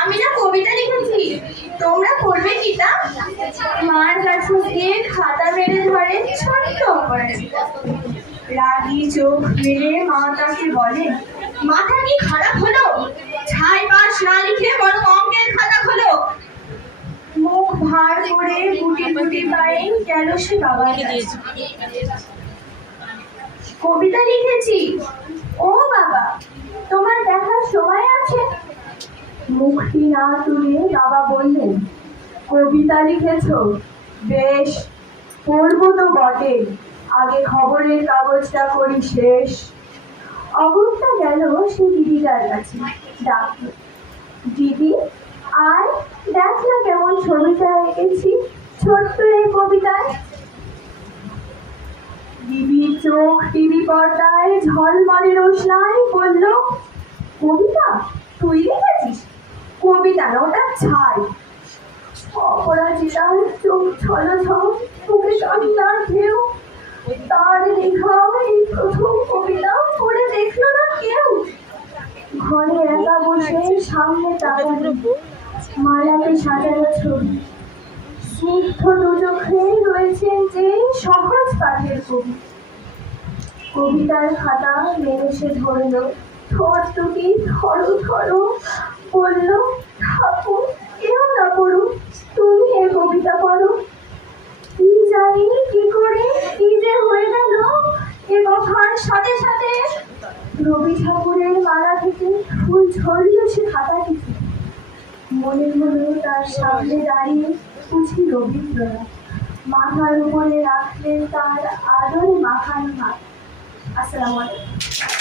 আমি না কবিতা লিখেছি, তোমরা পড়বে কি তা? মার কাছে গিয়ে খাতা মেরে ধরে ছোট্ট অপরাজিতা। রাগী চোখ মেলে মা তাকে বলে, মাথা কি খারাপ হলো? ছাই পাশ না লিখে বড় অঙ্কের খাতা খোলো। মুখ ভার করে গুটি গুটি পায়ে গেল সে বাবাকে দিয়েছে। কবিতা লিখেছি। ও বাবা, তোমার দেখার সময় আছে? মুখটি না তুলে বাবা বললেন, কবিতা লিখেছ? বেশ, পড়বো তো বটে, আগে খবরের কাগজটা করি শেষ। অগত্যা গেল সে দিদিটার কাছে, ডাকল, দিদি আয়, দেখ না কেমন ছবিটা এঁকেছি ছোট্ট এই কবিতায়। দিদির চোখ টিভি পর্দায় ঝলমলে রোশনায় বলল, কবিতা? তুই লিখেছিস? কবিতা না, ওটা ছাই। অপরাজিতার চোখ ছলছল, মুখে কান্নার ঢেউ। তার লেখা এই প্রথম কবিতা পড়ে দেখলো না কেউ। ঘরে একা বসে সামনে তাকালো, মালাতে সাজানো ছবি। স্নিগ্ধ দু চোখে রয়েছেন যে সহজ পাঠের কবি। কবিতার খাতা মেরে সে ধরল, ঠোঁট দুটি থরো থরো, বলল, ঠাকুর কেউ না পড়ুক, তুমি এ কবিতা পড়ো। কি জানি কি করে কি যে হয়ে গেল, এ কথার সাথে সাথে রবি ঠাকুরের মালা থেকে ফুল ঝরল সে খাতাটিতে। মনে হলো তার সামনে দাঁড়িয়ে বুঝি রবীন্দ্রনাথ, মাথার উপরে রাখলেন তার আদরে মাখানো হাত। আসসালামু আলাইকুম।